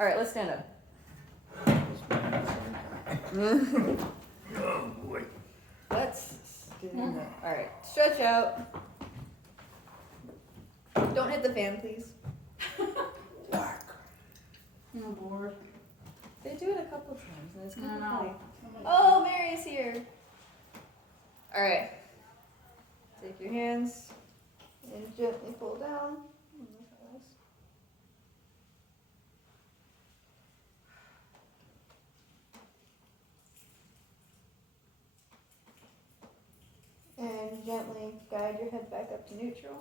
All right, let's stand up. Oh boy. Let's do that. All right, stretch out. Don't hit the fan, please. I'm bored. They do it a couple times, and it's kind of No. funny. Oh, Mary's here. All right. Take your hands and gently pull down. And gently guide your head back up to neutral.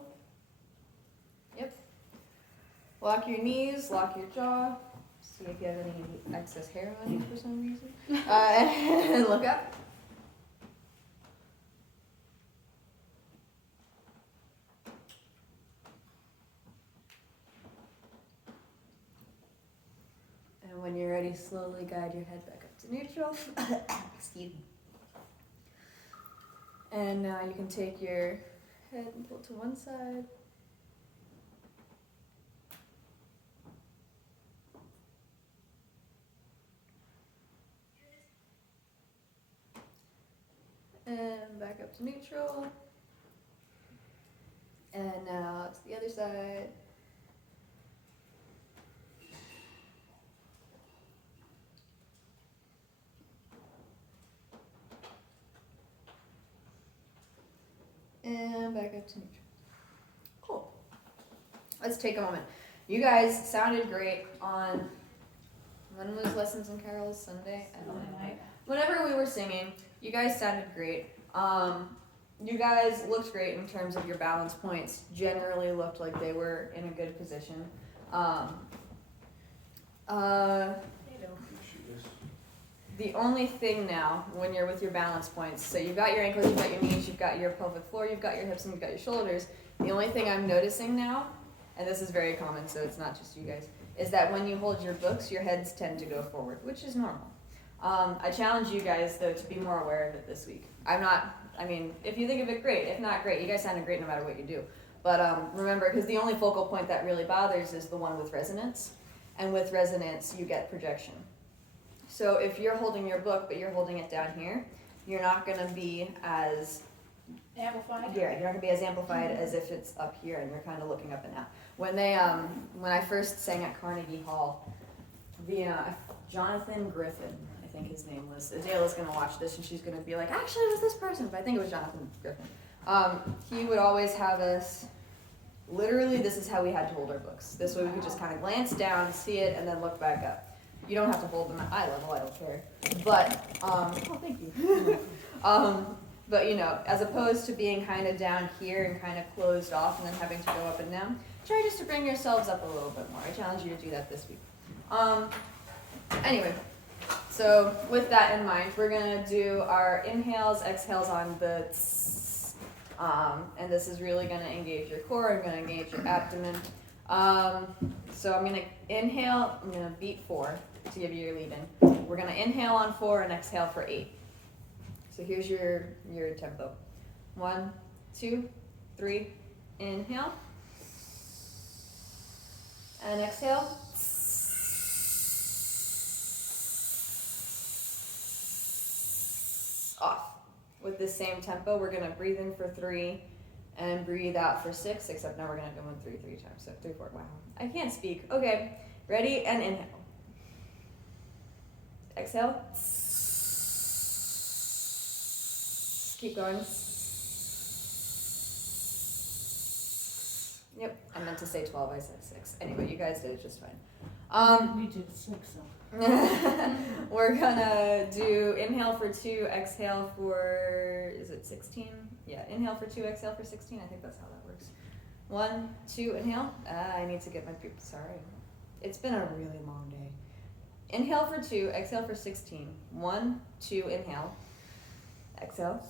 Yep. Lock your knees, lock your jaw. See if you have any excess hair on you for some reason. And look up. And when you're ready, slowly guide your head back up to neutral. Excuse me. And now you can take your head and pull to one side. And back up to neutral. And now to the other side. And back up to neutral. Cool. Let's take a moment. You guys sounded great on, when was Lessons and Carols? Sunday? I don't know. Whenever we were singing, you guys sounded great. You guys looked great in terms of your balance points. Generally looked like they were in a good position. The only thing now, when you're with your balance points, so you've got your ankles, you've got your knees, you've got your pelvic floor, you've got your hips, and you've got your shoulders. The only thing I'm noticing now, and this is very common, so it's not just you guys, is that when you hold your books, your heads tend to go forward, which is normal. I challenge you guys, though, to be more aware of it this week. If you think of it, great. If not, great. You guys sounded great no matter what you do. But remember, because the only focal point that really bothers is the one with resonance. And with resonance, you get projection. So if you're holding your book, but you're holding it down here, you're not going to be as amplified. Yeah, you're not going to be as amplified as if it's up here and you're kind of looking up and down. When I first sang at Carnegie Hall, Jonathan Griffin, I think his name was. Adela's going to watch this and she's going to be like, actually it was this person, but I think it was Jonathan Griffin. He would always have us, literally this is how we had to hold our books. This way we could just kind of glance down, see it, and then look back up. You don't have to hold them at eye level, I don't care. But, thank you. But as opposed to being kind of down here and kind of closed off and then having to go up and down, try just to bring yourselves up a little bit more. I challenge you to do that this week. Anyway, so with that in mind, we're gonna do our inhales, exhales on the tss, and this is really gonna engage your core and gonna engage your abdomen. So I'm gonna inhale, I'm gonna beat 4 to give you your lead in. We're gonna inhale on 4 and exhale for 8. So here's your tempo. 1, 2, 3, inhale. And exhale. Off. With the same tempo, we're gonna breathe in for 3 and breathe out for 6, except now we're gonna go in 3 times. So 3, 4, wow. I can't speak. Okay, ready and inhale. Exhale. Keep going. Yep, I meant to say 12, I said 6. Anyway, you guys did it just fine. We did 6 though. We're gonna do inhale for 2, exhale for, is it 16? Yeah, inhale for 2, exhale for 16. I think that's how that works. 1, 2, inhale. I need to get my poop, sorry. It's been a really long day. Inhale for 2, exhale for 16. 1, 2, inhale. Exhale.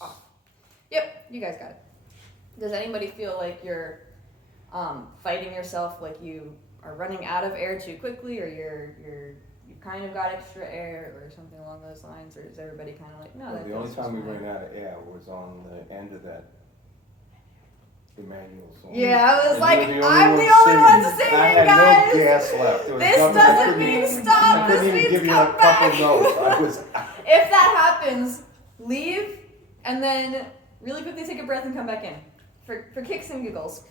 Off. Yep, you guys got it. Does anybody feel like you're fighting yourself, like you are running out of air too quickly, or you kind of got extra air or something along those lines, or is everybody kind of like, no, that The only feels time we fine? ran out of air was on the end of that Emmanuel song. Yeah, I was And like, you were I'm the one only one singing. singing, I had guys. no gas left. There was This nothing- doesn't mean stop. I This couldn't even means give you come a couple back. notes. I was. If that happens, leave and then really quickly take a breath and come back in. For kicks and giggles,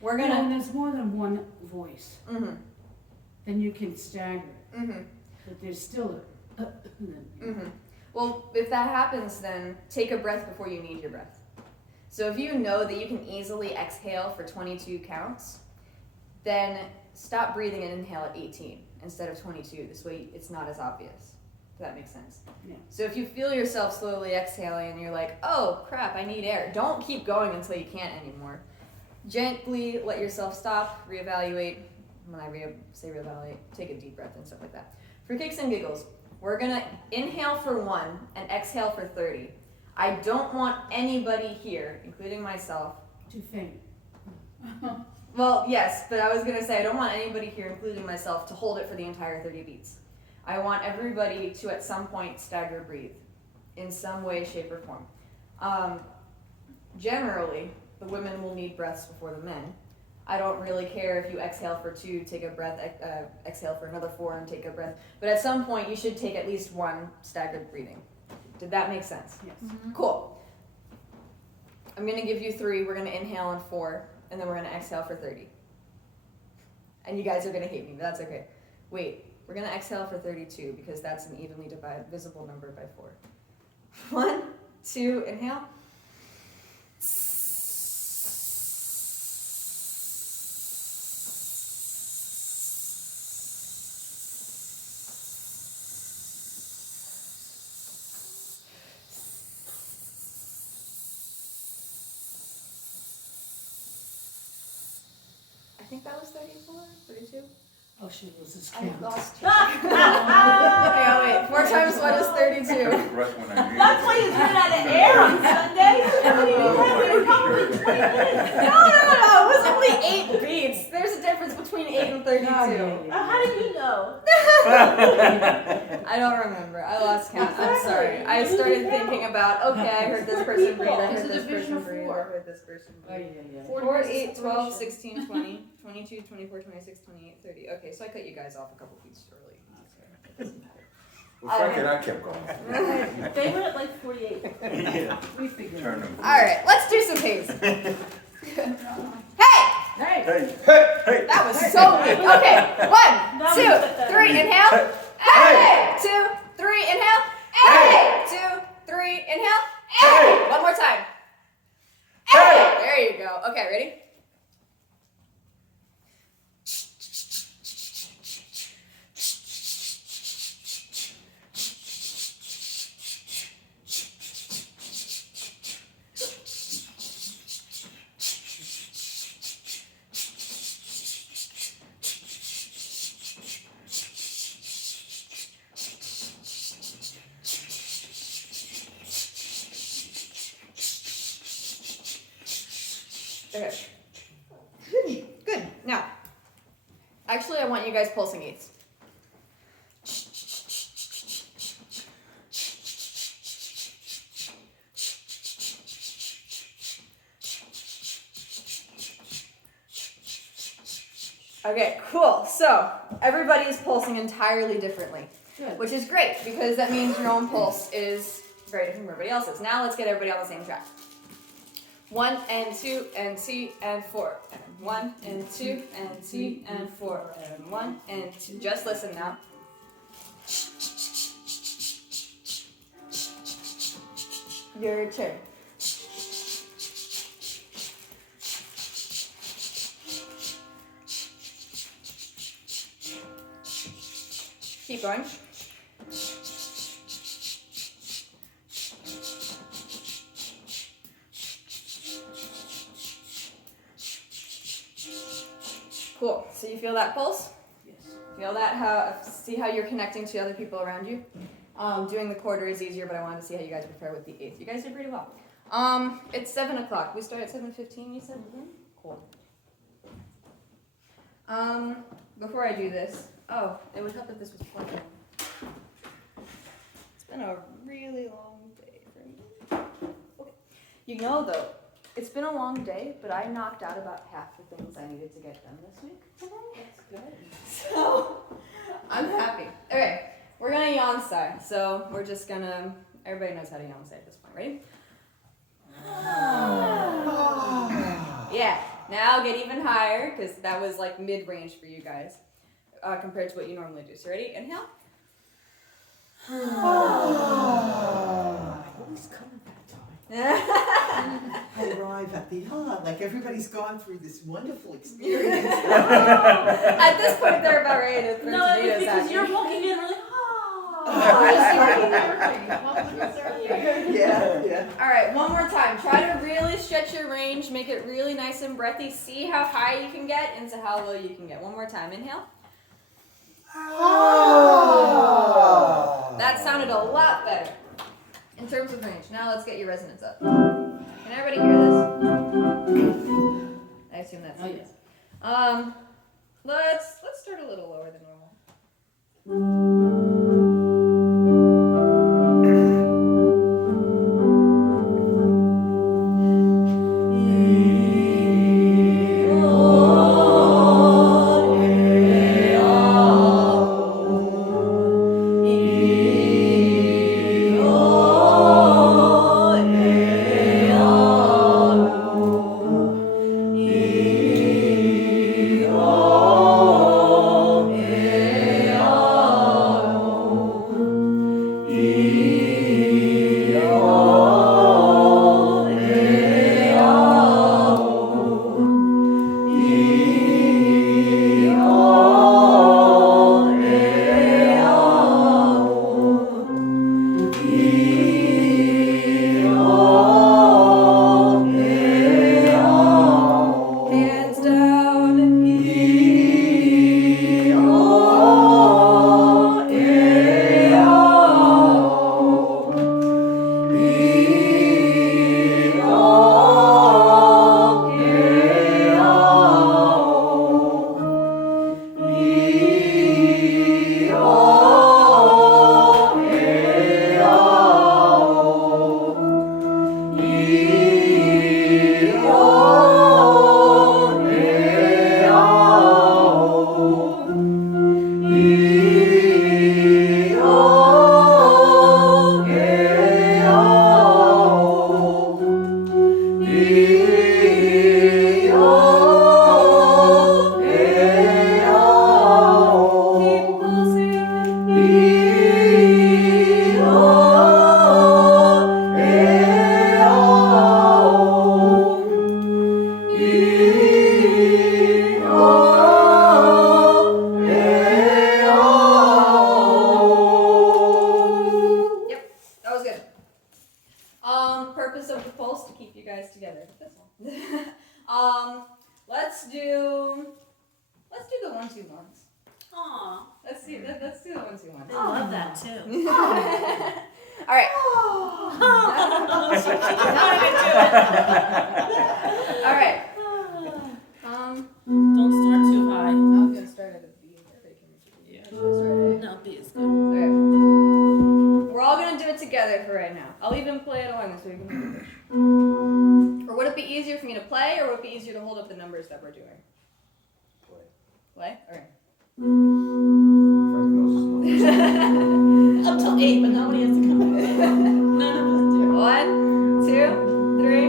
we're When gonna. there's more than one voice, Mhm. then you can stagger. Mhm. But there's still a. Mhm. Well, if that happens, then take a breath before you need your breath. So if you know that you can easily exhale for 22 counts, then stop breathing and inhale at 18 instead of 22. This way it's not as obvious. If that makes sense. Yeah. So if you feel yourself slowly exhaling and you're like, oh crap, I need air, don't keep going until you can't anymore. Gently let yourself stop, reevaluate. When I say reevaluate, take a deep breath and stuff like that. For kicks and giggles, we're gonna inhale for 1 and exhale for 30. I don't want anybody here, including myself. Too faint. Well, yes, but I was gonna say I don't want anybody here, including myself, to hold it for the entire 30 beats. I want everybody to at some point stagger breathe in some way, shape, or form. Generally, the women will need breaths before the men. I don't really care if you exhale for 2, take a breath, exhale for another 4 and take a breath. But at some point you should take at least 1 staggered breathing. Did that make sense? Yes. Cool. I'm gonna give you 3, we're gonna inhale on 4, and then we're gonna exhale for 30. And you guys are gonna hate me, but that's okay. Wait, we're gonna exhale for 32 because that's an evenly divisible number by 4. 1, 2, inhale. I think that was 34, 32. Oh, she loses I count. lost track. Okay, oh wait, 4 times 1 is 32. That's why you ran out of air on Sunday. We were probably 20 minutes. No, it was only 8 beats. There's a difference between 8 and 32. How do you know? I don't remember. I lost count. I'm sorry. I started thinking about, okay, I heard this person breathe, I It's heard a this division person of breathe, I 4. heard this person Oh, breathe. yeah, yeah. 4, 8, 12, 16, 20, 22, 24, 26, 28, 30. Okay, so I cut you guys off a couple beats early. Well, Frank and I kept going. They were at like 48. We figured. Turn them. Alright, let's do some pays. Hey! Hey! Hey! That was so weak. Okay, 1, 2, 3, inhale. Hey! 2, 3, inhale. Hey! 2, 3, inhale. Hey! One more time. Hey! There you go. Okay, ready? Okay. Good. Now, actually, I want you guys pulsing 8s. Okay, cool. So, everybody's pulsing entirely differently, Good. which is great because that means your own pulse is very different from everybody else's. Now, let's get everybody on the same track. 1 and 2 and 3 and 4 and 1 and 2 and 3 and 4 and 1 and 2. Just listen now. Your turn. Keep going. Cool. So you feel that pulse? Yes. Feel that? See how you're connecting to other people around you? Doing the quarter is easier, but I wanted to see how you guys prepare with the 8th. You guys did pretty well. It's 7 o'clock. We start at 7:15, you said? Cool. Before I do this, Oh, it would help if this was plugged in. It's been a really long day for me. Okay. You know though, it's been a long day, but I knocked out about half the things I needed to get done this week today. That's good. So, I'm happy. Okay, we're gonna yawn sigh. So, we're just gonna, everybody knows how to yawn sigh at this point. Ready? Yeah, now get even higher, because that was like mid-range for you guys, compared to what you normally do. So, ready? Inhale. Always coming that time. I arrive at the like everybody's gone through this wonderful experience. At this point, they're about ready to throw No, it was tomatoes because at you're you. walking in really, Yeah. All right, one more time. Try to really stretch your range, make it really nice and breathy. See how high you can get into how low you can get. One more time. Inhale. That sounded a lot better in terms of range. Now let's get your resonance up. Can everybody hear this? I assume that's Oh, it. yes. Let's start a little lower than normal. Hands down. Keep pulsing. Yep, that was good. Purpose of the pulse to keep you guys together. This one. Let's do the 1, 2 ones. Aw, Let's do the 1, 2 ones. I love that too. All right. She not even do it. All right. Don't start too high. I'm gonna start at a B. Everybody can reach a B. Should I start at A? No, B is good. Okay. We're all gonna do it together for right now. I'll even play it along so we can hear it. Or would it be easier for me to play, or would it be easier to hold up the numbers that we're doing? Play? Alright. Frank knows his numbers. Up till 8, but nobody has to come back. None of us do. 1, 2, 3,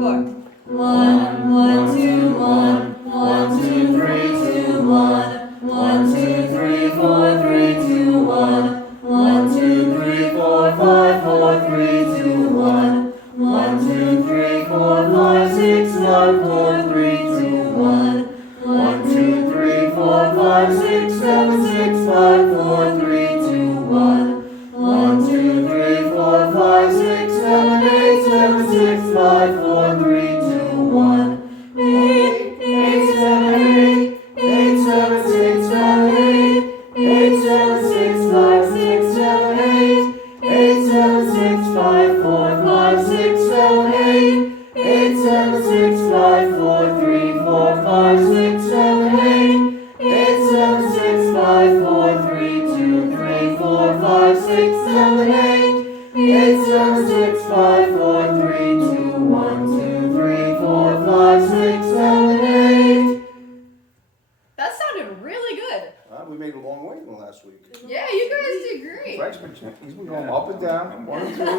4. 1, 1, 2, 1. 1, 2, 3, 2, 1. 1, 2, 3, 4, 3, 2, 1. 1, 2, 3, 4, 5, 4, 3, 2, 1. 1, 2, 3, 4, 5, 6, 5, 4, 3, 2, 1. 1, 2, 3, 4, 5, 6, 7, 6, 5, 4, 3, 2, 1. 1, 2, 3, 4, 5, 6, 7, 8, 7, 6, 5, 4, 3, 2, 1. 8, 8, 7, 8, 8, 7, 6, 7, 8, 8, 7, 6, 5, 6, 7, 8, 8, 7, 6, 5, 4, 5, 6, 7, 8, 8, 7, 6, 5, 4, 3, 4, 5, 6, 7, 8, 8, 7, 6, 5, 7, 6, 5, 4, 3, 2, 1, 2, 3, 4, 5, 6, 7, 8. That sounded really good. We made a long way in the last week. Yeah, you guys did great. Frank's been going up and down, 1 and 2, 3.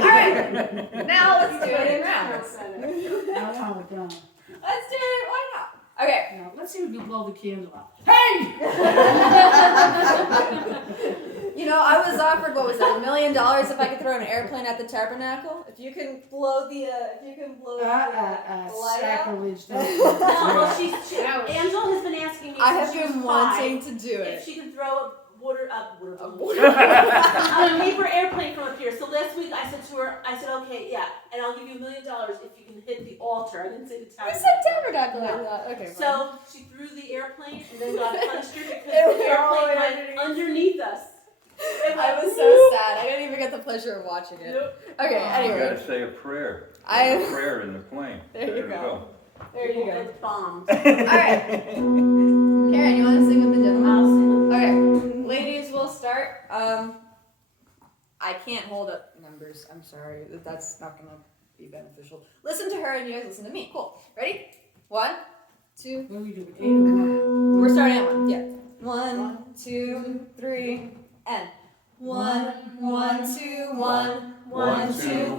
All right, now let's do it in rounds. Now we're done. Let's do it. Why not? Okay. Now, let's see if we can blow the candle out. Hey! You know, I was offered, what was it, $1 million if I could throw an airplane at the tabernacle? If you can blow the light out. Sacrilege. No, well, Angela has been asking me I have since she was been 5 wanting to do if it. she can throw a A paper airplane from up here. So last week I said to her, okay, yeah, and I'll give you $1 million if you can hit the altar. I didn't say the You tabernacle. said tabernacle. I thought. Okay, fine. So she threw the airplane, and then God punished her because It the went all the way airplane went underneath us. I was so sad. I didn't even get the pleasure of watching it. Nope. Okay, You anyway. gotta say a prayer. I- A prayer in the plane. There you go. There you go. And bombs. Alright. Karen, you want to sing with the gentleman? I'll sing with Okay. Ladies, we'll start. I can't hold up numbers. I'm sorry. That's not going to be beneficial. Listen to her and you guys listen to me. Cool. Ready? 1, 2. What do we do? 8 or 1? We're starting at 1. Yeah. 1, 2, 3, and 1, 1, 2, 1. 1, 2, 3, 2,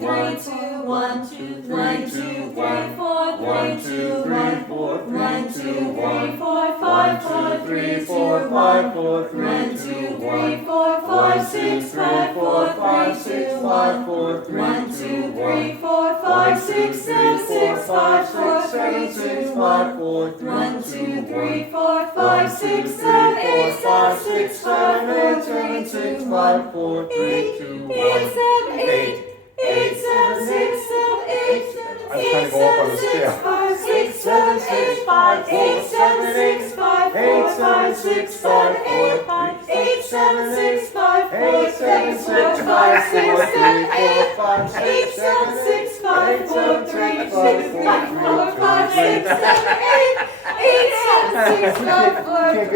1, 2, 3, 2, 3, 4, 3, 2, 1, 1, 2, 3, 4, 5, 4, 3, 4, 5, 4, 3, 2, 1, 4, 5, 6, 5, 4, 3, 2, 1, 1, 2, 3, 4, 5, 6, 7, 6, 5, 4, 3, 2, 1, 1, 2, 3, 4, 5, 6, 7, 8, 7, 6, 5, 4, 3, 2, 1, 4, 3, 2, 1. 8, 7, 8. 8, 7, 6, 7, 8, 8, 7, 6, 5, 6, 7, 8, 5, 8, 7, 6, 5, 4, 5, 6, 7, 8, 5, 8, 7, 6, 5, 4, 3, 4, 5, 6, 7, 8, 8, 7, 6, 5, 4, 3, 2, 1, 4, 5, 6, 7, 8, 8, 7, 6, 5, 4, 3, 2,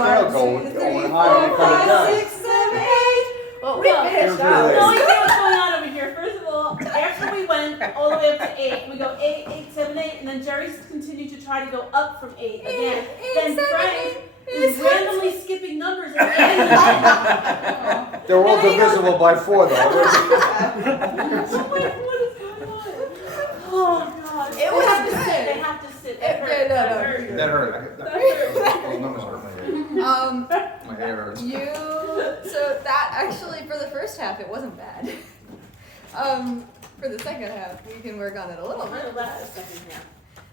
1, 2, 3, 4, 5, 6, 7, 8. Well, we finished No, out. you know what's going on over here. First of all, after we went all the way up to 8, we go 8, 8, 7, 8, and then Jerry's continued to try to go up from 8 again. Then Frank is randomly skipping numbers at the end of it. They're all divisible by 4 though. I'm like, what is going on? Oh, God. It was They have to good. sit. They have to sit. Yeah, That no, hurt. no. That hurt. That hurt. Those numbers hurt my head. My hair hurts. So that actually, for the first half, it wasn't bad. For the second half, we can work on it a little I'm bit. gonna laugh a second here.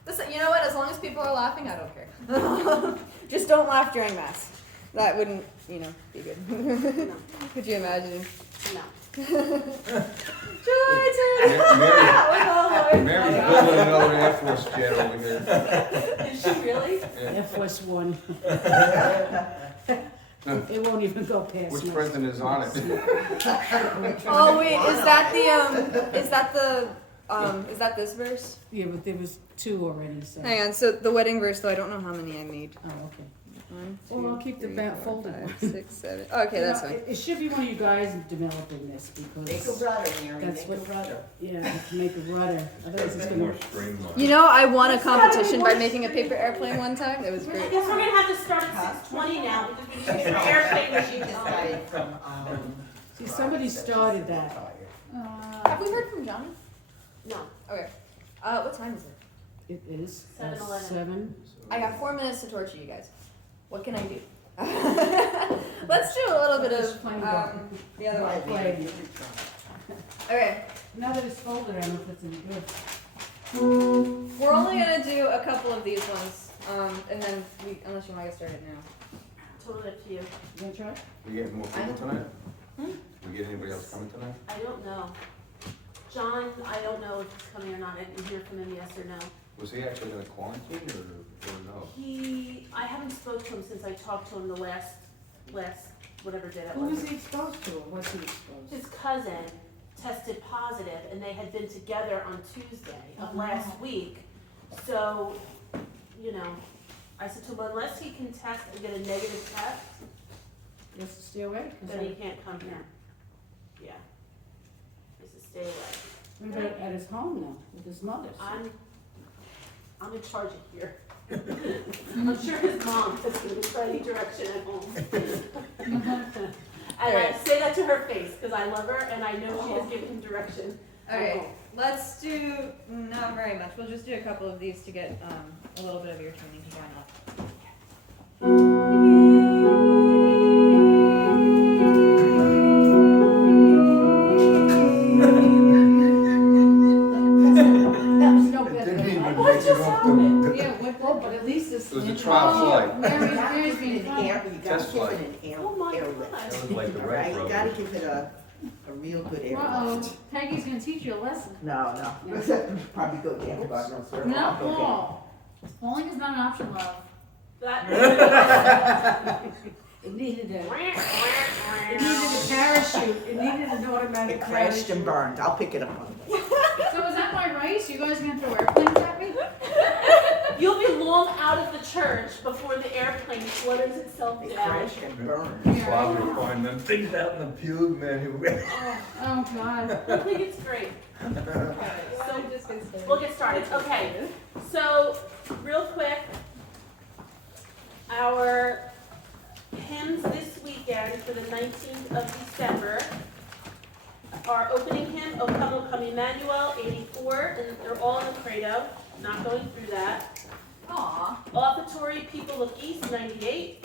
Listen, you know what? As long as people are laughing, I don't care. Just don't laugh during mass. That wouldn't, be good. No. Could you imagine? No. Joy to Mary's building another Air Force jet over here. Is she really? Air Force 1. It won't even go past Which me. president is on it? Oh wait, is that this verse? Yeah, but there was 2 already, so. Hang on. So the wedding verse, though, I don't know how many I made. Oh, okay. 1, Well, I'll keep the 3, back 4, folded 5, one. 6, 7. Okay, that's You know, fine. It should be one of you guys developing this Make a because, rudder, Mary, That's make a what- rudder. yeah, to make a rudder. Otherwise it's More gonna, streamlined. You know, I won a competition by making a paper airplane one time. It was I great. guess we're gonna have to start at 6:20 now because we need to get airplane She machine just got going. it from, see, somebody started that. Have we heard from Johnny? No. Okay. What time is it? It is 7:11. 7. I got 4 minutes to torture you guys. What can I do? Let's do a little bit of the other one. Play. Okay. Now that it's folded, I don't know if it's any good. We're only gonna do a couple of these ones, and then unless you want to get started now. Totally up to you. You gonna try? We getting more people tonight? We get anybody else coming tonight? I don't know. John, I don't know if he's coming or not. I didn't hear from him, yes or no. Was he actually gonna quarantine or no? I haven't spoke to him since I talked to him the last whatever day that Who was. was he exposed to, or was he exposed? His cousin tested positive, and they had been together on Tuesday of last week. So, I said to him, unless he can test and get a negative test, He has to stay away? 'Cause then I- he can't come here. Yeah. stay away. What about at his home now, with his mother? I'm in charge of here. I'm sure his mom has given him any direction at home. And I say that to her face, because I love her and I know she has given him direction. Okay, let's do not very much. We'll just do a couple of these to get a little bit of your training. Why not? That was no good. Didn't even What make just it off happened? the. Yeah, what, but at least it's. It was a trial flight. Mary's being You funny. gotta Test give flight. it an air, Oh my air God. lift. That was like the All right, red you road. gotta give it a real good air Uh-oh, lift. Peggy's gonna teach you a lesson. No. Probably go down, God knows where. No, I'll go down. Paul. Falling is not an option, love. That. It needed a parachute. It needed an automatic It crashed and parachute. burned, I'll pick it up on the way. So is that my rice? You guys gonna throw airplanes at me? You'll be long out of the church before the airplane flutters itself It down. crashed and burned. While we find them things out in the pew, man. Oh, God. I think it's great. So just get started. We'll get started. Okay. So, real quick, our hymns this weekend for the 19th of December. Our opening hymn, O Come, O Come Emmanuel, 84, and they're all in the credo. Not going through that. Aw. Offertory, People Look East, 98.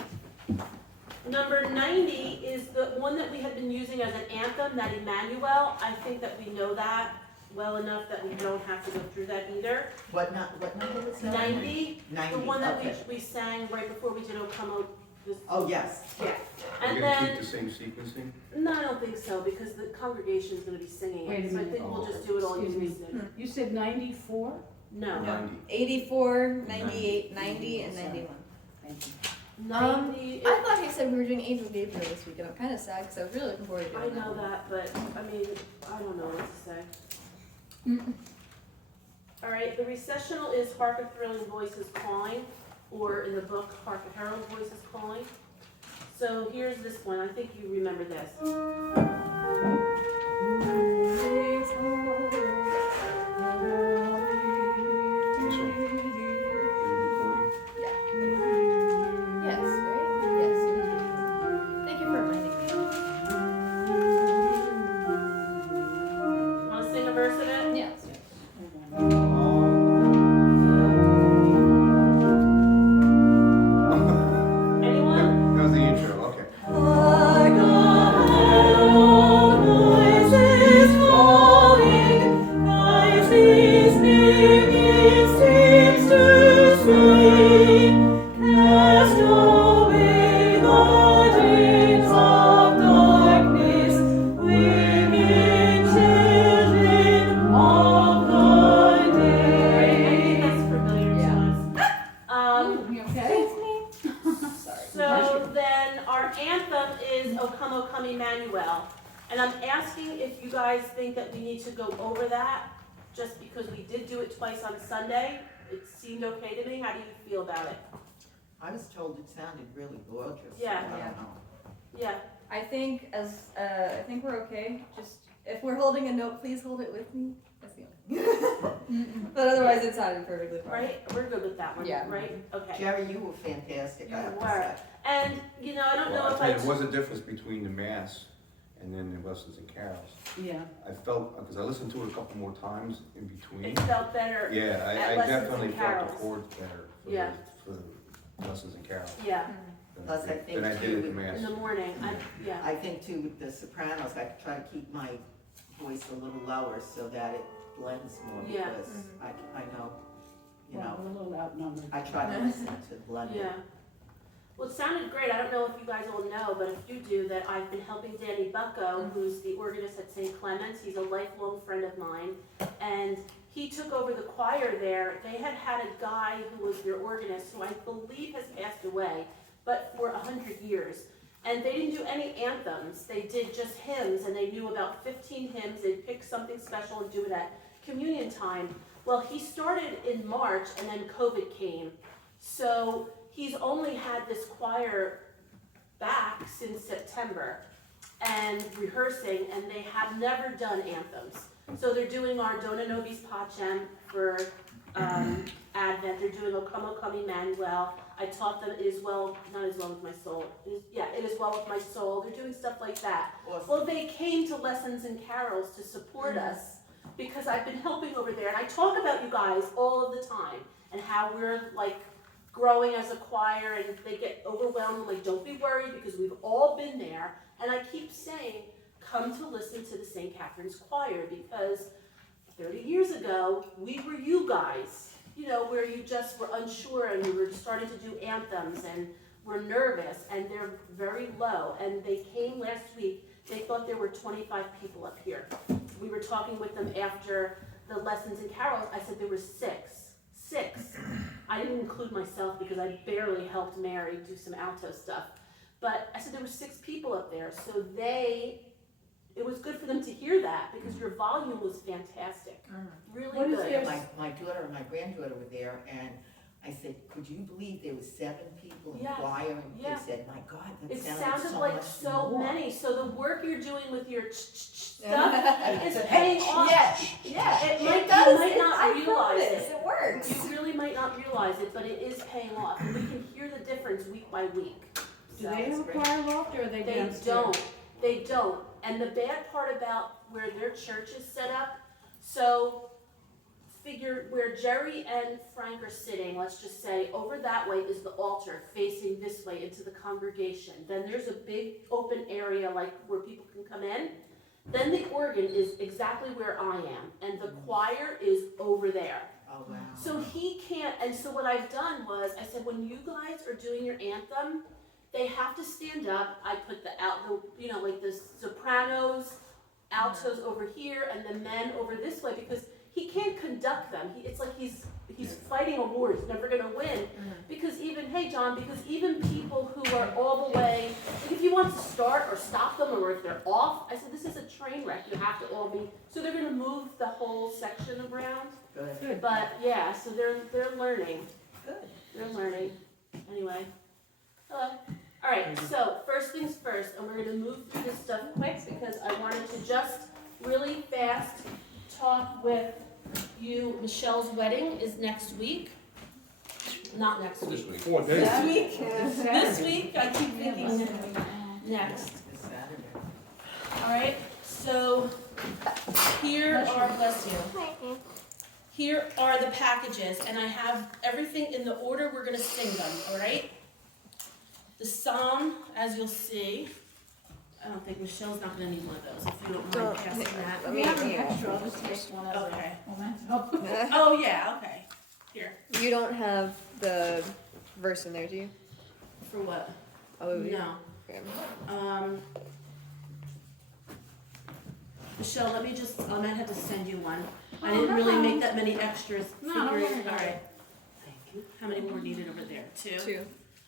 Number 90 is the one that we had been using as an anthem, that Emmanuel. I think that we know that well enough that we don't have to go through that either. What number was that? 90, 90, the one that okay. we sang right before we did O Come, O. This, Oh, yes. yeah. We're And gonna keep then, the same sequencing? no, I don't think so, because the congregation is going to be singing Wait a it. So I minute. think we'll just do it all Excuse me. unison. You said 94? No. 90. 84, 98, 90, and 91. Thank you. 90, I thought he said we were doing Angel Gabriel this week, and I'm kind of sad because I was really looking forward to I doing know that, but I mean, I don't know what to say. All right, the recessional is Hark a Thrilling Voices Calling, or in the book, Hark a Herald Voices Calling. So here's this one. I think you remember this. Yes, right? Yes. Thank you for reminding me. Want to sing a verse of it? Yes. Anyone? That was the intro, okay. I think that's familiar to us. You okay? So then our anthem is O Come Emmanuel. And I'm asking if you guys think that we need to go over that, just because we did do it twice on Sunday. It seemed okay to me. How do you feel about it? I was told it sounded really gorgeous. so Yeah. I don't Yeah. know. Yeah, I think I think we're okay. Just if we're holding a note, please hold it with me. That's the only. But otherwise, it sounded perfectly fine. right? We're good with that one, Yeah. right? Okay. Jerry, you were fantastic, I have to were. say. And, you know, I don't Well, know I'll if tell you, I, there was a difference between the mass and then the lessons and carols. Yeah. I felt, because I listened to it a couple more times in between. it felt better. Yeah, at I lessons definitely and felt carols. the chords better for Yeah. the lessons and carols Yeah, than Plus, I think than I did too, at the with- mass. in the morning. Yeah. I think too, with the sopranos, I try to keep my voice a little lower so that it blends more, Yeah. because I know, you Well, know, we're a little outnumbered. I try to listen to blending. Yeah. Well, it sounded great. I don't know if you guys all know, but if you do, that I've been helping Danny Bucco, who's the organist at St. Clement's. He's a lifelong friend of mine. And he took over the choir there. They had had a guy who was their organist, who I believe has passed away, but for 100 years. And they didn't do any anthems. They did just hymns, and they knew about 15 hymns. They'd pick something special and do it at communion time. Well, he started in March, and then COVID came. So he's only had this choir back since September. and rehearsing, and they have never done anthems. So they're doing our Dona Nobis Pacem for Advent. They're doing O Come, O Come, Emmanuel. I taught them It Is Well, not As Well With My Soul. It Is Well With My Soul. They're doing stuff like that. Awesome. Well, they came to Lessons and Carols to support us because I've been helping over there. And I talk about you guys all of the time and how we're like growing as a choir, and they get overwhelmed. I'm like, don't be worried because we've all been there. And I keep saying, come to listen to the St. Catherine's Choir because 30 years ago, we were you guys, you know, where you just were unsure and you were starting to do anthems and were nervous, and they're very low. And they came last week, they thought there were 25 people up here. We were talking with them after the Lessons and Carols. I said there were six. I didn't include myself because I barely helped Mary do some alto stuff. But I said there were 6 people up there, so it was good for them to hear that because your volume was fantastic. Really What is good. there- My daughter and my granddaughter were there, and I said, could you believe there was 7 people in Yes, choir? And yeah. they said, my God, that It sounded sounded so like much so more. many. So the work you're doing with your stuff is paying off. Yeah, It it might, does. you might not I realize promise, it. it works. You really might not realize it, but it is paying off. And we can hear the difference week by week. Do they have a choir loft or are they They downstairs? don't. And the bad part about where their church is set up, so figure where Jerry and Frank are sitting, let's just say, over that way is the altar facing this way into the congregation. Then there's a big open area like where people can come in. Then the organ is exactly where I am, and the choir is over there. Oh, wow. So he can't, and so what I've done was, I said, when you guys are doing your anthem, they have to stand up. I put like the sopranos, altos over here, and the men over this way, because he can't conduct them. It's like he's fighting a war. He's never gonna win. Because even people who are all the way, like if you want to start or stop them, or if they're off, I said, this is a train wreck. You have to all be, so they're gonna move the whole section around. Good. Good. But yeah, so they're learning. Good. They're learning. Anyway. Hello. All right, so first things first, and we're gonna move through this stuff quick because I wanted to just really fast talk with you. Michelle's wedding is next week. Not next This week. week. 4 days. This week. It's This Saturday. week, I keep thinking next. It's Saturday. All right, so here are, bless you. Here are the packages, and I have everything in the order we're gonna sing them, all right? The psalm, as you'll see, I don't think Michelle's not gonna need one of those, if you don't mind passing that. We have an extra, I'll just take one as Okay. a memento. Oh, yeah, okay. Here, You don't have the verse in there, do you? for what? Hallelujah. No. Okay. Michelle, let me just, I might have to send you one. I Oh, didn't no really problem. make that many extras. No, don't figuring- worry about all it. right. Thank you. How many more needed over there? 2? 2.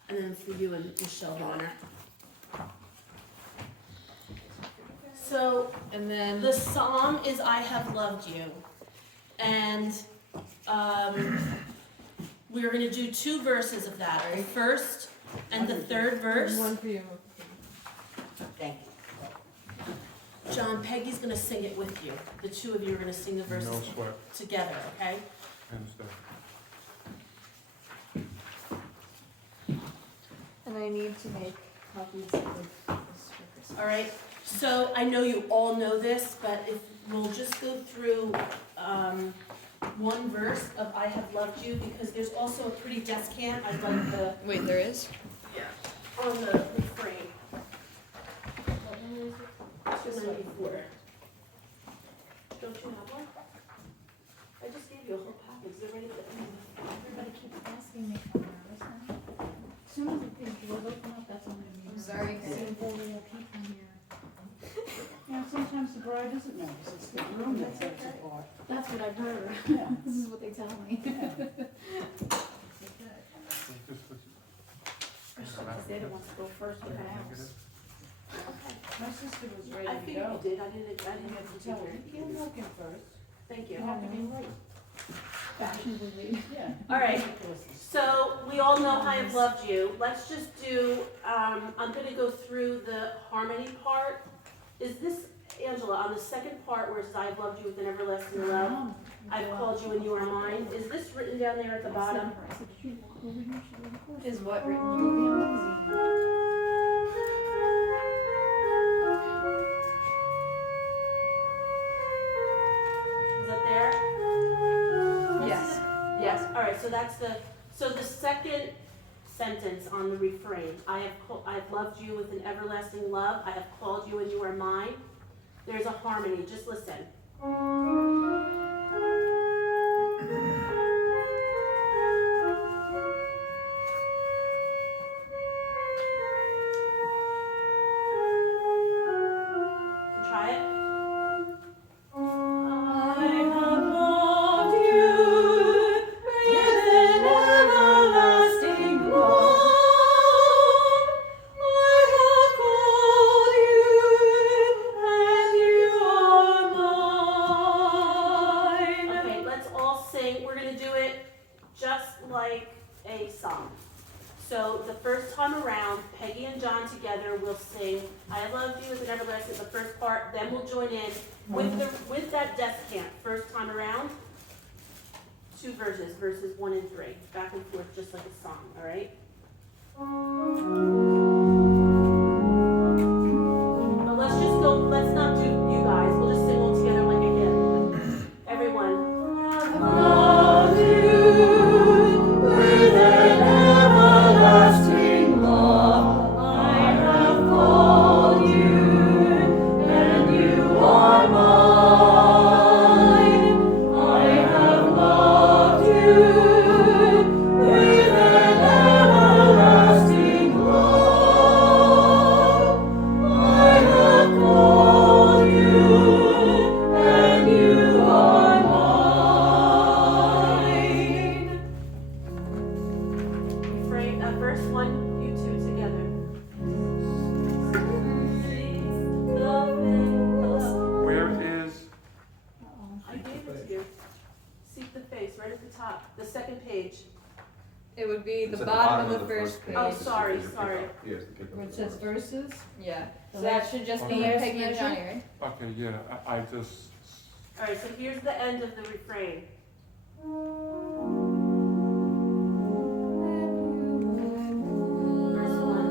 And then for you and Michelle, the winner. So, And then the psalm is I Have Loved You. And we're going to do 2 verses of that. The first and the third verse. one for you. Thank you. John, Peggy's going to sing it with you. The 2 of you are going to sing the verses No sweat. together, okay? And stuff. And I need to make copies of this for Christmas. All right, so I know you all know this, but if we'll just go through one verse of I Have Loved You, because there's also a pretty descant. I'd like the, Wait, there is? on the frame. 294. Don't you have one? I just gave you a whole package. They're ready to, Everybody keeps asking me for this one. As soon as the doors open up, that's when I need. I'm sorry, See if there are people here. Yeah, sometimes the bride isn't nervous, it's the groom that sets apart. That's what I've heard. Yeah, this is what they tell me. They don't want to go first with the house. My sister was I ready to figured go. you did. I didn't You have have to to tell tell her, her. you can't walk in first. Thank You you. have to be late. Fashionably. Yeah. All right. Ridiculous. So we all know I Have Loved You. Let's just do, I'm gonna go through the harmony part Is this, Angela, on the second part where it says, I've loved you with an everlasting love, I've called you and you are mine, is this written down there at the bottom? Is what written? Is that there? Yes. Yes. Alright, so that's so the second sentence on the refrain, I have loved you with an everlasting love, I have called you and you are mine. There's a harmony, just listen. Try it. I have loved you with an everlasting love. I have called you, and you are mine. Okay, let's all sing. We're going to do it just like a song. So the first time around, Peggy and John together will sing, I have loved you with an everlasting, the first part, then we'll join in with that death camp, first time around, 2 verses 1 and 3, back and forth just like a song, all right? But let's not do you guys, we'll just sing all together like a hymn. Everyone. I have loved you with an everlasting love. I have called you, and you are mine. I have loved you with an everlasting love. I have called you, and you are mine. Refrain, verse 1, you two together. Where is, I gave it to you. Seek the face, right at the top, the second page. It would be It's the at bottom of the first page. Oh, sorry. Yes, the kickoff. Where it says verses? Yeah. The So that last- should just the be last Peggy and measure? Johnny, right? okay, yeah, I just, All right, so here's the end of the refrain. Verse 1.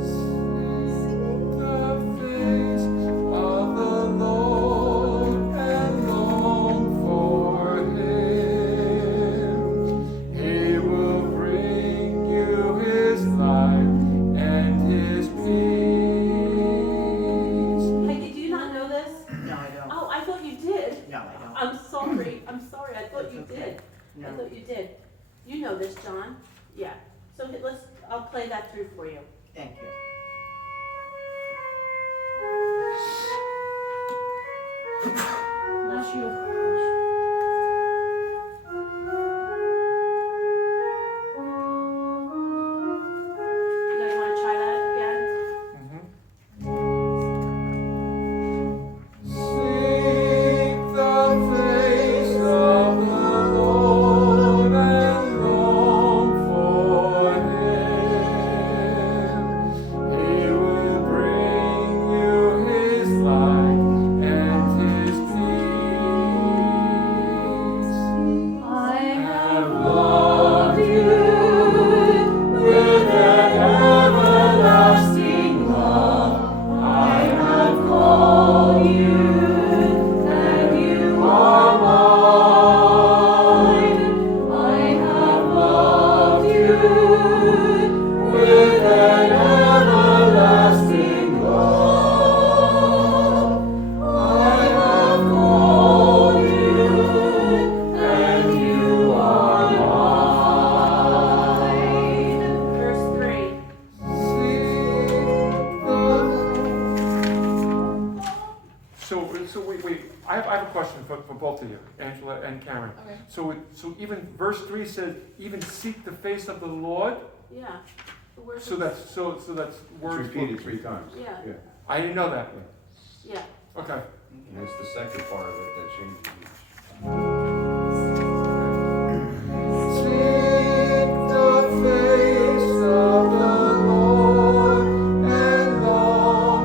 seek the face of the Lord and long for Him. He will bring you His light and His peace. Peggy, do you not know this? No, I don't. Oh, I thought you did. No, I don't. I'm sorry. I thought It's you okay. did. No. I thought you did. You know this, John. Yeah. So I'll play that through for you. Thank you. Bless you. You guys want to try that again? Seek the face of the Lord and long for Him. He will bring you His light and His peace. I have loved you with an everlasting love. I have called you, and you are mine. I have loved you with an everlasting love. I have called you, and you are mine. Verse 3. So wait, I have a question for both of you, Angela and Karen. Okay. So even verse 3 says, even seek the face of the Lord? Yeah. The words So that's It's words. repeated 3 times. Yeah. I didn't know that. Yeah. Okay. And it's the second part of it that changes. Seek the face of the Lord and long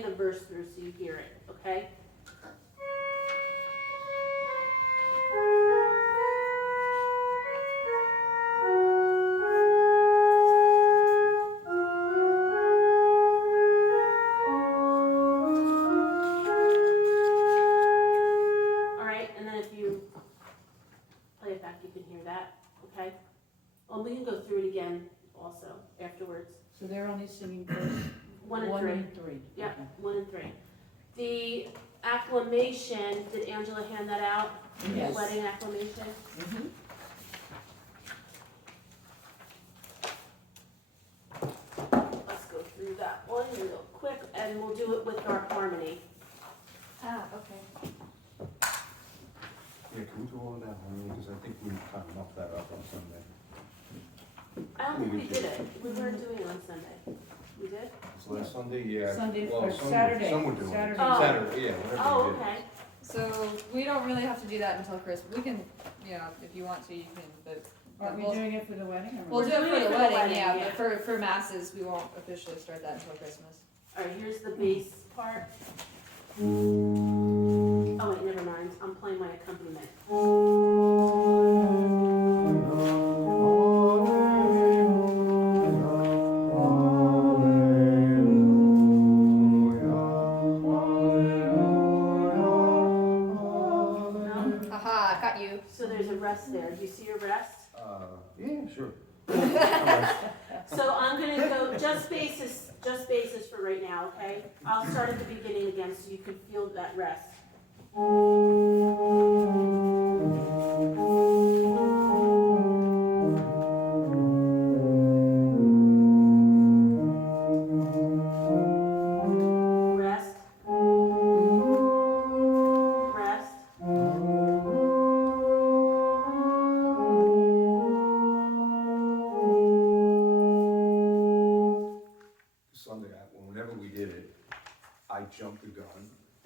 play the verse through so you hear it, okay? All right, and then if you play it back, you can hear that, okay? Well, we can go through it again also afterwards. So they're only singing verse 1 and 3. 1 and 3. Yeah. Okay. 1 and 3. The acclamation, did Angela hand that out? Yes. The wedding acclamation? Mhm. Let's go through that one real quick, and we'll do it with our harmony. Ah, okay. Yeah, can we do all of that, because I think we kind of mucked that up on Sunday. I don't think we did it. We weren't doing it on Sunday. We did? It's last Sunday, yeah. Sunday, Well, or some- Saturday. Some were doing it. Saturday. Oh. Saturday, yeah, whatever Oh, we did. okay. So we don't really have to do that until Christmas. We can, you know, if you want to, you can, but. Are we we'll- doing it for the wedding or? We'll do it doing for it the for the wedding, wedding, yeah, yeah. but for masses, we won't officially start that until Christmas. All right, here's the bass part. Oh, wait, never mind. I'm playing my accompaniment. No? Haha, got you. So there's a rest there. Do you see a rest? Yeah, sure. So I'm gonna go just basis for right now, okay? I'll start at the beginning again so you can feel that rest. Rest. Rest. Sunday, whenever we did it, I jumped the gun,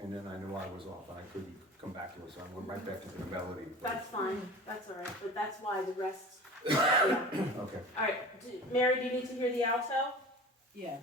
and then I knew I was off, and I couldn't come back to it, so I went right back to the melody. That's fine. That's all right. But that's why the rest. Yeah. Okay. All right. Mary, do you need to hear the alto? Yeah.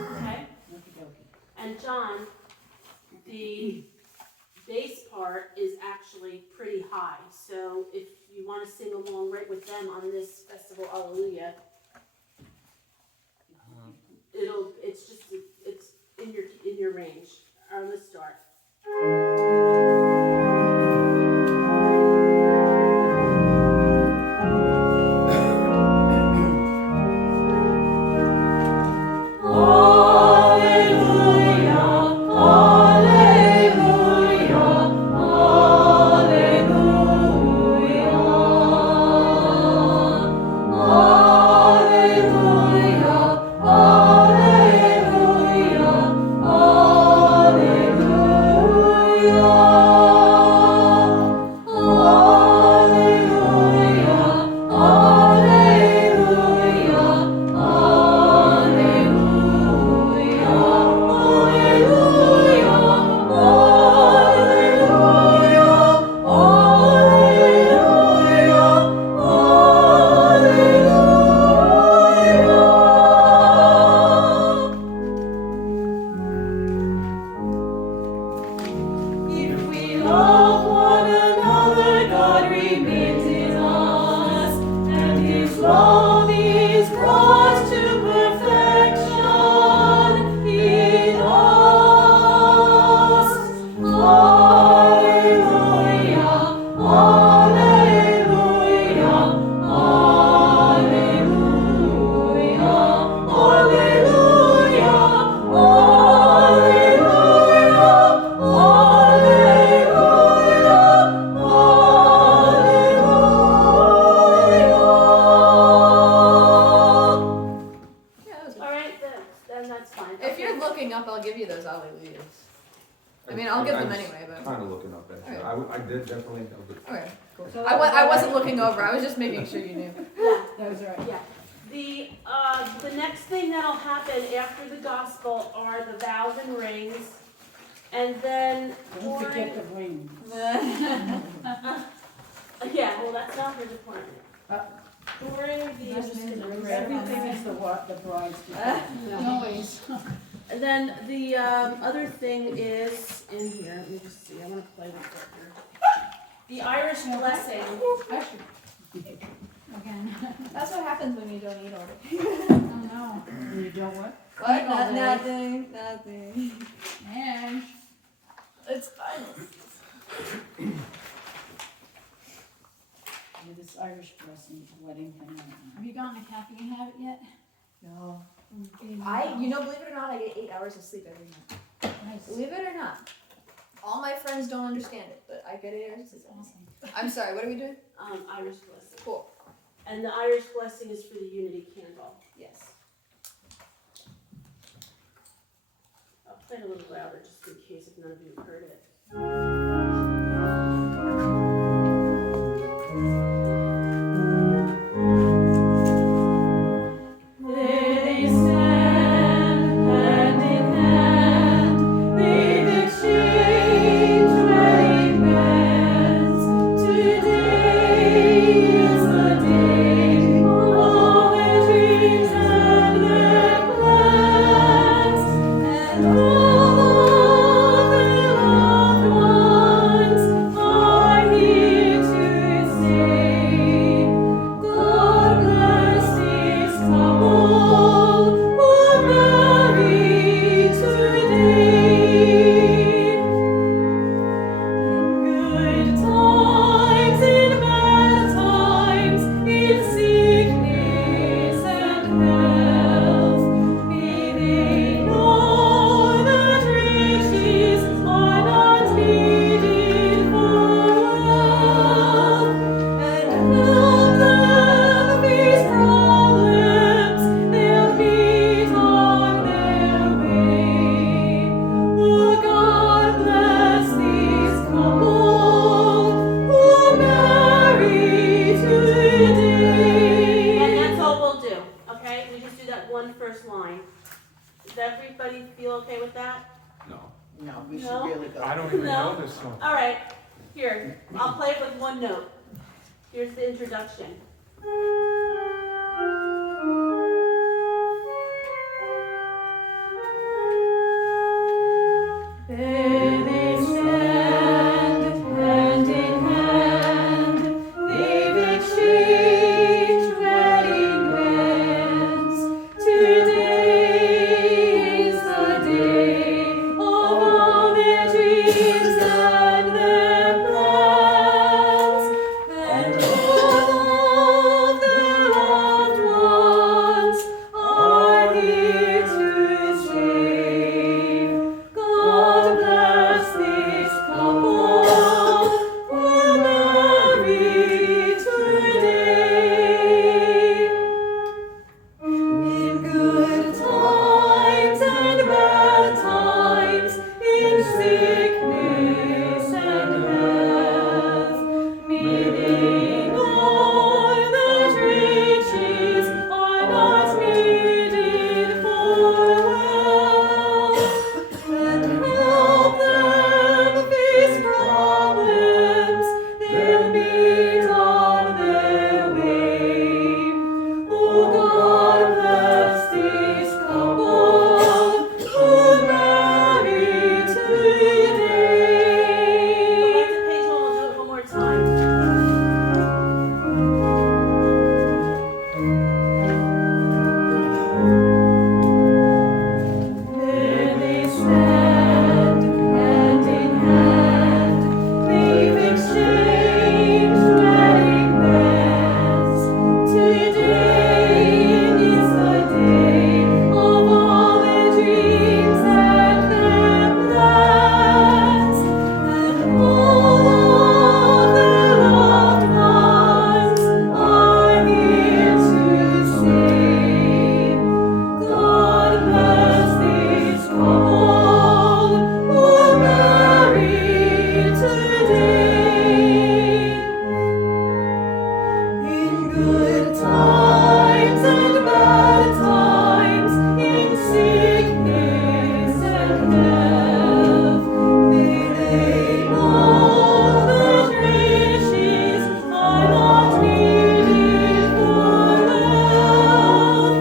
Okay. Okey-dokey. And John, the bass part is actually pretty high. So if you want to sing along right with them on this festival, Hallelujah, it's in your range. All right, let's start. I'll give you those alleluias. I mean, I'll give them anyway, but. Kind of looking up at All that. right. I they're definitely held it. Okay, cool. So I wasn't looking over, I was just making sure you knew. Yeah. That was right. Yeah. The next thing that'll happen after the gospel are the vows and rings. And then Don't forget the ring. yeah, well, that's not her department. Uh, During the, I'm just gonna grab Everything that. is the bride's department. Noise. And then the other thing is in here, let me just see, I wanna play with it here. The Irish blessing. Actually. Again. That's what happens when you don't eat all day. Oh no. And you don't what? What? Eat all day. Nothing, nothing. And It's fine. Yeah, this Irish blessing wedding thing. have you gotten a caffeine habit yet? No. Believe Believe it or not, I get 8 hours of sleep every night. Nice. Believe it or not. All my friends don't understand it, but I get 8 hours of sleep. Awesome. I'm sorry, what are we doing? Irish blessing. Cool. And the Irish blessing is for the unity candle. Yes. I'll play it a little louder just in case if none of you have heard it. They stand hand in hand, they exchange wedding bands. Today is the day of all their dreams and their plans, and all their loved ones are here to say, God bless this couple who marry today. In good times, in bad times, in sickness and health, may they know that riches are not needed for wealth, and help them face problems they'll meet on their way. Oh, God bless this couple who marry today. And that's all we'll do, okay? We just do that one first line. Does everybody feel okay with that? No. No, we should No? really go. I don't even No. know this song. All right, here, I'll play it with one note. Here's the introduction. There they stand, hand in hand, they've exchanged wedding bands. Today is the day of all their dreams and their plans, and all of good times and bad times, in sickness and health. May they know that riches are not needed for health,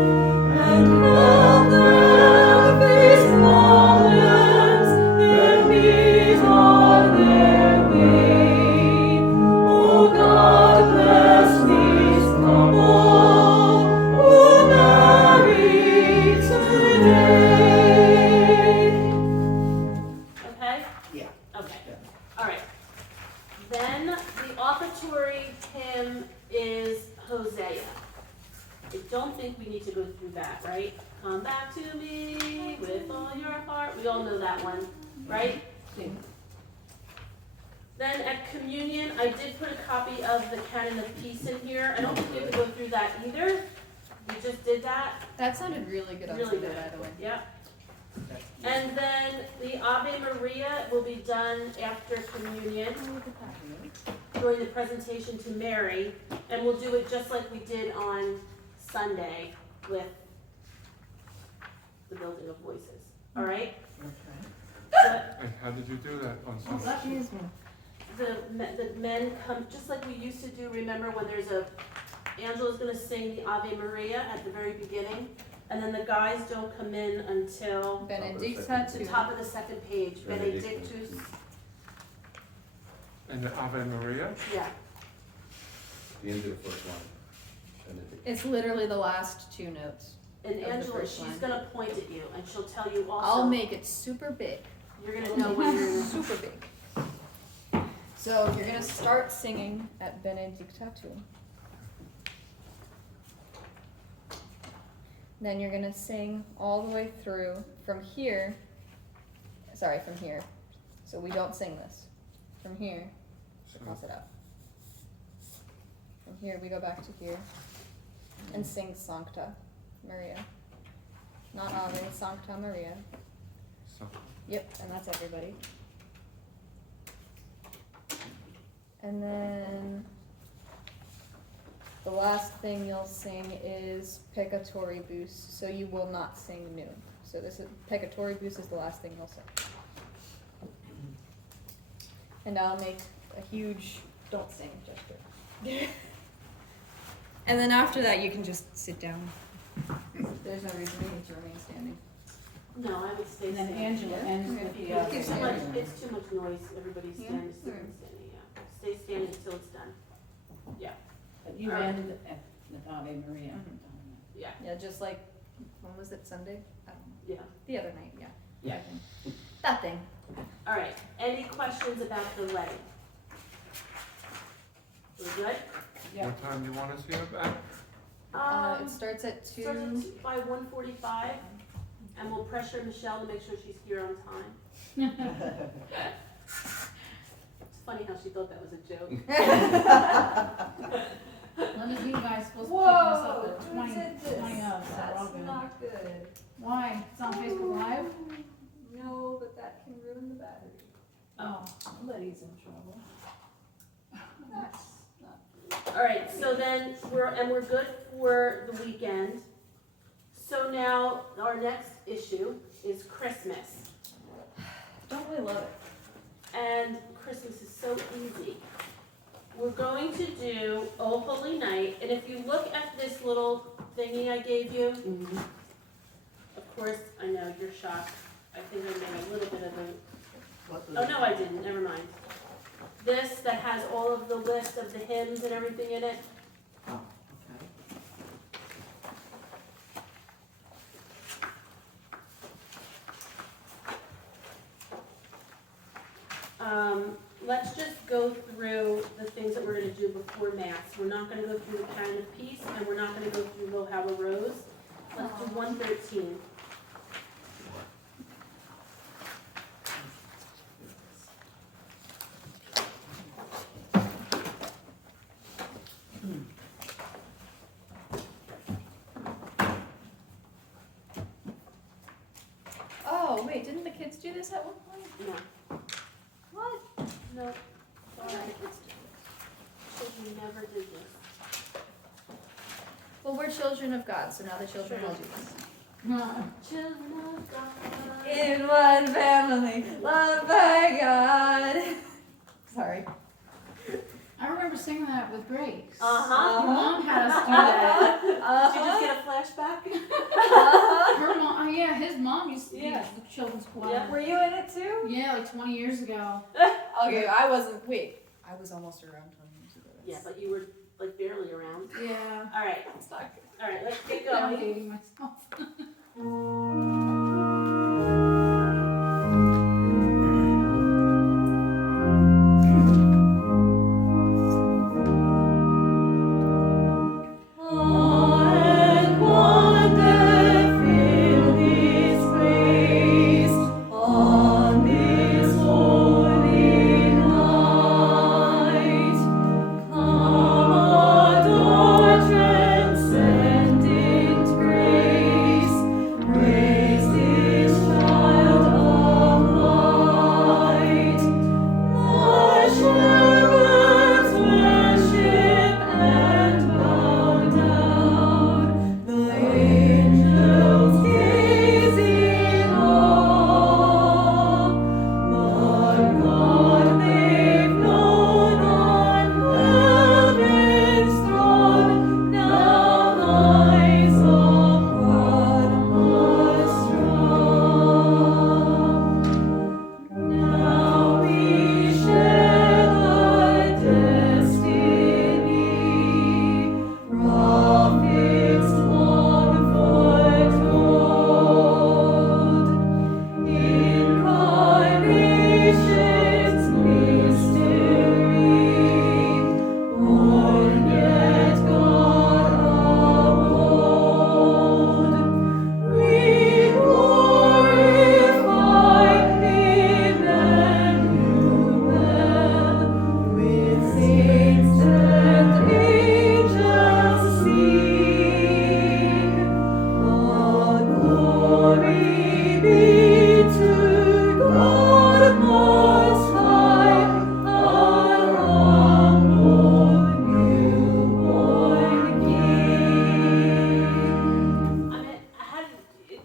and help them face problems that meet on their way. Oh, God bless this couple who marry today. Okay? Yeah. Okay. Yeah. All right. Then the offertory hymn is Hosea. I don't think we need to go through that, right? Come back to me with all your heart. We all know that one, right? Then at communion, I did put a copy of the Canon of Peace in here. I don't think we have to go through that either. We just did that. That sounded really good on Really Sunday, good. by the way. Yep. And then the Ave Maria will be done after communion during the presentation to Mary, and we'll do it just like we did on Sunday with the building of voices. All right? Okay. And how did you do that on Oh, Sunday? excuse me. The men come, just like we used to do, remember when there's Angela's gonna sing the Ave Maria at the very beginning, and then the guys don't come in until Benedicta the tu. top of the second page, Benedictus. Benedictus, And the Ave Maria? yeah. The end of the first line. Benedict. It's literally the last two notes. And Of the Angela, first she's line. gonna point at you, and she'll tell you also. I'll make it super big. You're gonna know when you're. Super big. So you're gonna start singing at Benedicta tu. Then you're gonna sing all the way through from here. Sorry, from here. So we don't sing this. From here, cross it out. From here we go back to here and sing Sancta Maria. Not Ave, Sancta Maria. So, Yep, and that's everybody. And then the last thing you'll sing is Peccatoribus, so you will not sing new. So this is Peccatoribus is the last thing you'll sing. And I'll make a huge don't sing gesture. And then after that you can just sit down. There's no reason you need to remain standing. No, I would stay. And then standing. Angela ends with the It's too other. much, it's too much noise, everybody's Yeah? standing, standing, yeah. Stay standing until it's done. But you end at the Ave Maria. Yeah. Yeah, just like, when was it, Sunday? I don't know. Yeah. The other night, yeah. Yeah. That thing. All right, any questions about the wedding? We're good? Yeah. what time do you want us here back? It starts at 2. Starts at by 1:45, and we'll pressure Michelle to make sure she's here on time. It's funny how she thought that was a joke. When is you guys supposed to pick us up at 20 of, so we're all good. not good. Why? It's on Facebook Live? No, but that can ruin the battery. Oh, somebody's in trouble. That's not. All right, so then we're good for the weekend. So now our next issue is Christmas. Don't really love it. And Christmas is so easy. We're going to do Oh Holy Night, and if you look at this little thingy I gave you, of course, I know you're shocked. I think I made a little bit of a, oh no I didn't, never mind. This that has all of the list of the hymns and everything in it. Oh, okay. Let's just go through the things that we're gonna do before Mass. We're not gonna go through the Canon of Peace, and we're not gonna go through Lo How a Rose. Let's do 113. Oh, wait, didn't the kids do this at one point? No, What? no, Why sorry, did the kids do this? we never did this. we're children of God, so now the children will do this. Children of God. In one family, loved by God. Sorry. I remember singing that with Grace. Uh-huh. Your mom had us do that. Did you just get a flashback? Her mom, yeah, his mom used to be Yeah. the children's choir. Yeah. Were you in it too? Yeah, like 20 years ago. Okay, I wasn't. Wait, I was almost around 20 years ago. Yeah, but you were like barely around. Yeah. All right, It's not good. all right, let's get I'm going. dating myself.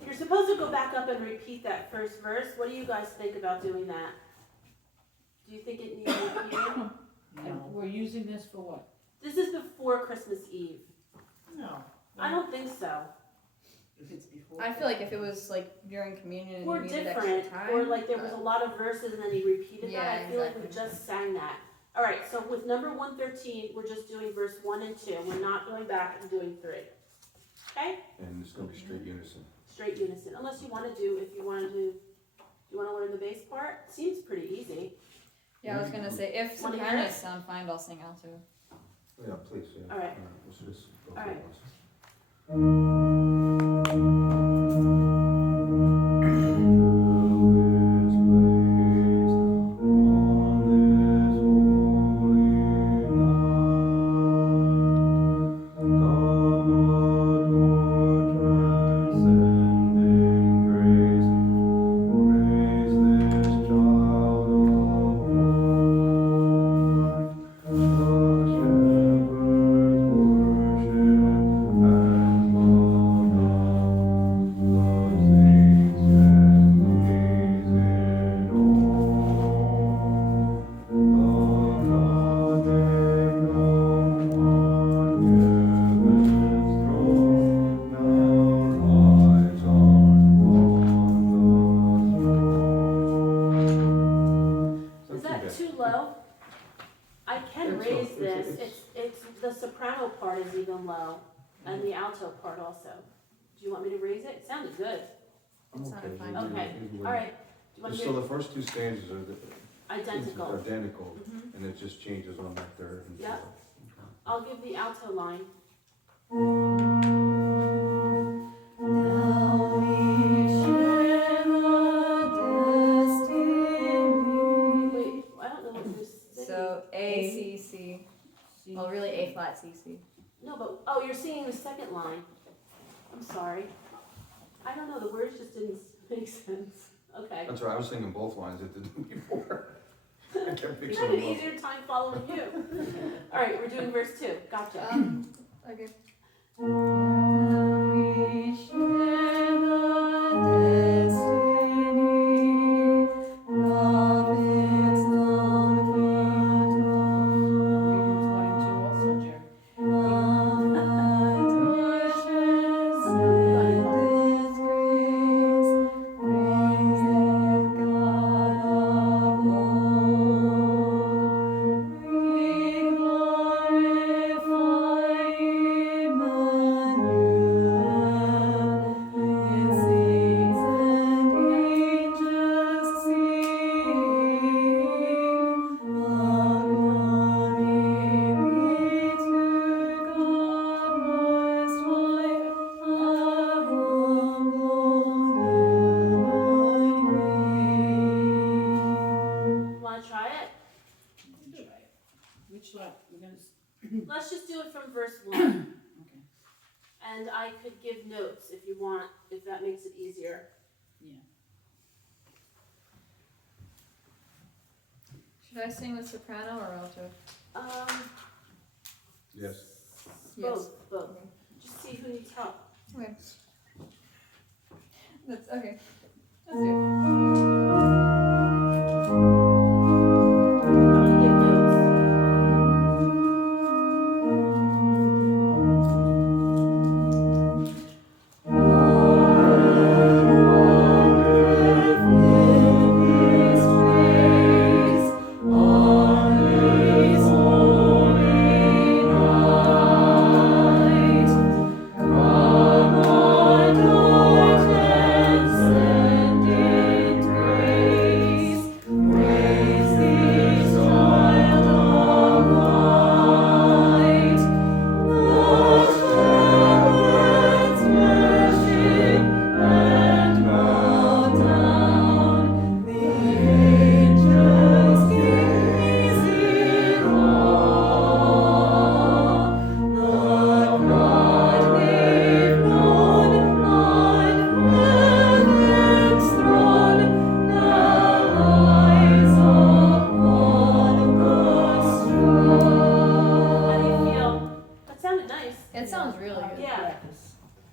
You're supposed to go back up and repeat that first verse. What do you guys think about doing that? Do you think it needs repeating? And we're using this for what? This is before Christmas Eve. No. I don't think so. If it's before. I feel like if it was like during communion and Or you needed different, extra time. or like there was a lot of verses and then he repeated Yeah, that. I feel like we exactly. just sang that. All right, so with number 113, we're just doing verse 1 and 2. We're not going back and doing 3. Okay? And it's gonna be straight unison. Straight unison. Unless you want to do, if you want to do, you want to learn the bass part? Seems pretty easy. Yeah, I was gonna say if Wanna hear sopranos it? sound fine, I'll sing alto. Yeah, please, yeah. All right. Let's just go All for it right. once. Is that too low? I can It's raise so- this. it's- It's the soprano part is even low, and the alto part also. Do you want me to raise it? It sounded good. I'm It sounded okay. fine. Either way- Okay. either way. All right. Do you want So to the first two stanzas are identical? identical, Mhm. and it just changes on that third and Yeah. fourth. I'll give the alto line. Now we share a destiny. Wait, I don't know what you're singing. So A C C. C. Well, really A flat C C. No, but oh, you're singing the second line. I'm sorry. I don't know. The words just didn't make sense. Okay. That's right, I was singing both lines at the before. I kept You mixing had an them up. easier time following you. All right, we're doing verse 2. Gotcha. Okay. Now one. And I could give notes if you want, if that makes it easier. Should I sing the soprano or alto? Yes. Both, both. Just see who needs help. Okay. That's okay. Let's do it. I'm gonna give notes. How do you feel? That sounded nice. It sounds really good. Yeah.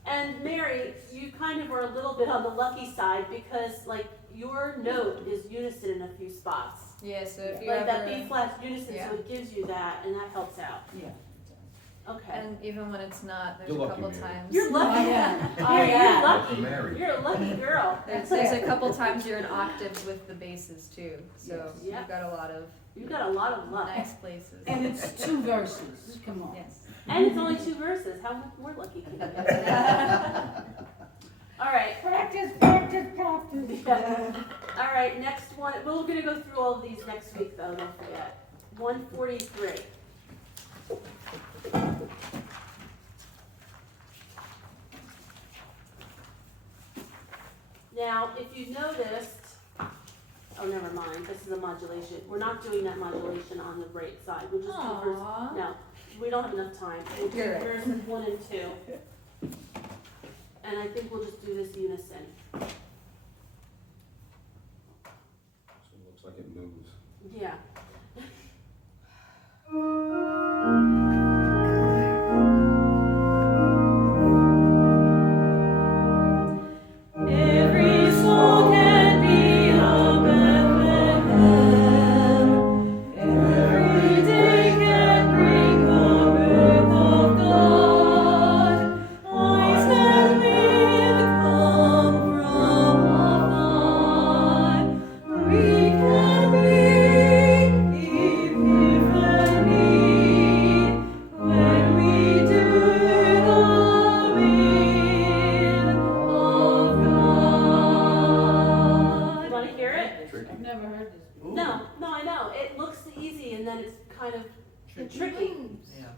And Mary, you kind of were a little bit on the lucky side because like your note is unison in a few spots. Yeah, so if you Like ever, that B flat unison, Yeah. so it gives you that and that helps out. Yeah. Okay. and even when it's not, there's You're a lucky, couple Mary. times. You're lucky. Yeah. Oh, Yeah. you're lucky. Mary. You're a lucky girl. There's a couple times you're in octaves with the basses too, so Yes. Yeah. you've got a lot of You've got a lot of luck. nice places. And it's 2 verses, come on. Yes. And it's only 2 verses. How much more lucky can you be? All right. Practice, practice, practice. Yeah. All right, next one. We're gonna go through all of these next week though, don't forget. 143. Now, if you noticed, oh, never mind, this is a modulation. We're not doing that modulation on the right side. We'll just do verse, Aww. no, we don't have enough time. We'll do You're right. verses 1 and 2. And I think we'll just do this unison. So it looks like it moves. Yeah. Every soul can be a Bethlehem. Every day can bring the birth of God. Eyes that live come from afar. We can bring epiphany when we do the will of God. You want to hear it? Tricky. I've never heard this. No, I know. It looks easy and then it's kind of tricky. Yeah.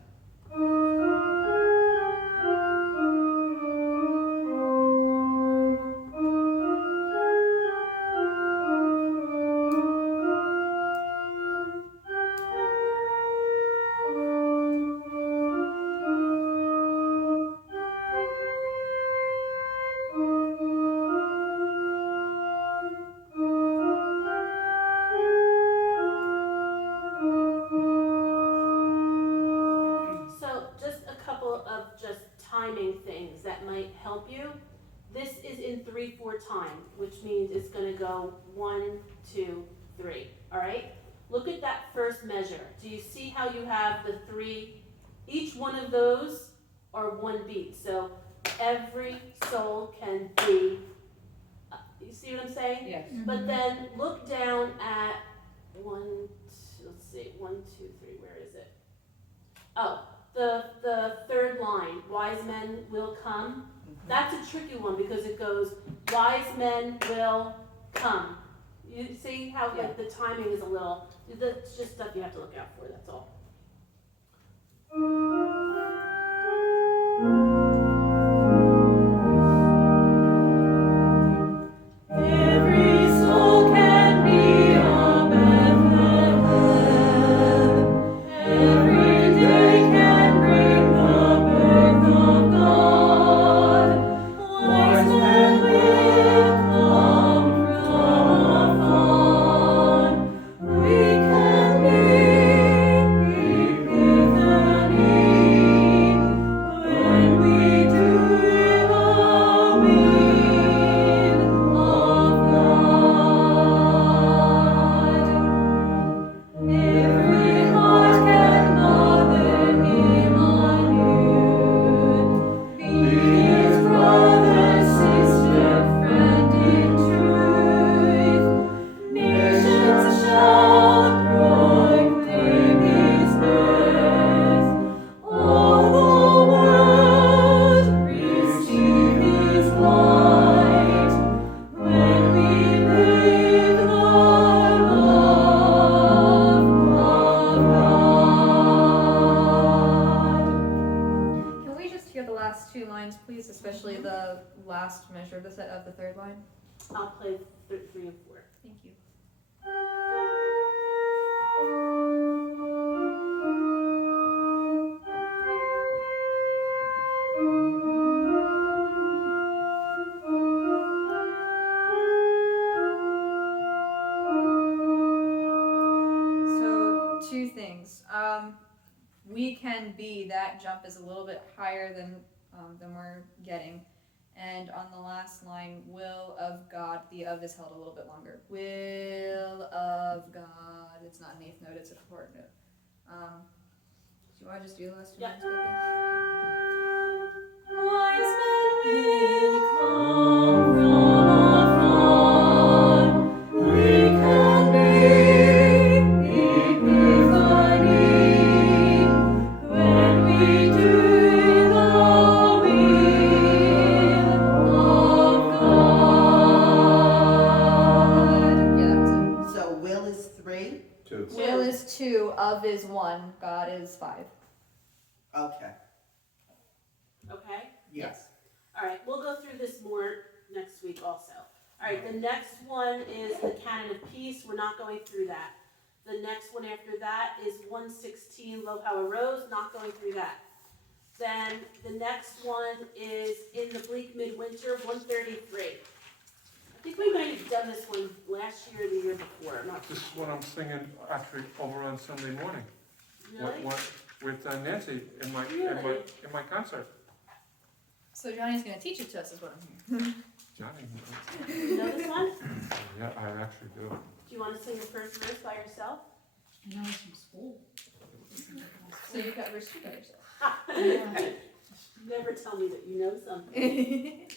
So just a couple of just timing things that might help you. This is in 3/4 time, which means it's gonna go 1, 2, 3, all right? Look at that first measure. Do you see how you have the 3? Each one of those are 1 beat. So every soul can be, you see what I'm saying? Yes. But then look down at 1, 2, let's see, 1, 2, 3, where is it? Oh, the third line, wise men will come. That's a tricky one because it goes, wise men will come. You see how like the timing is a little, that's just stuff you have to look out for, that's all. Every soul can be a Bethlehem. Every day can bring the the last two lines, please, especially the last measure of the third line. I'll play 3 and 4. Thank you. So, two things. We can be, that jump is a little bit higher than we're getting. And on the last line, will of God, the of is held a little bit longer. Will of God. It's not an eighth note, it's a fourth note. Do you want to just do the last two lines quickly? Wise men will come from afar. We can be Epiphany when we do the will of God. Yeah, that was it. So will is 3? 2. Will is 2, of is 1, God is 5. Okay, Okay? yes. All right, we'll go through this more next week also. All right, the next one is the Canon of Peace. We're not going through that. The next one after that is 116, Lo How Arose, not going through that. Then the next one is In the Bleak Midwinter, 133. I think we might have done this one last year or the year before. I'm not This is what I'm singing actually over on Sunday morning. really. With Nancy in my concert. So Johnny's going to teach it to us, is what I'm hearing. Johnny. You know this one? Yeah, I actually do. Do you want to sing the first verse by yourself? I know it's from school. So you got verse 2 by yourself. Yeah. Never tell me that you know something.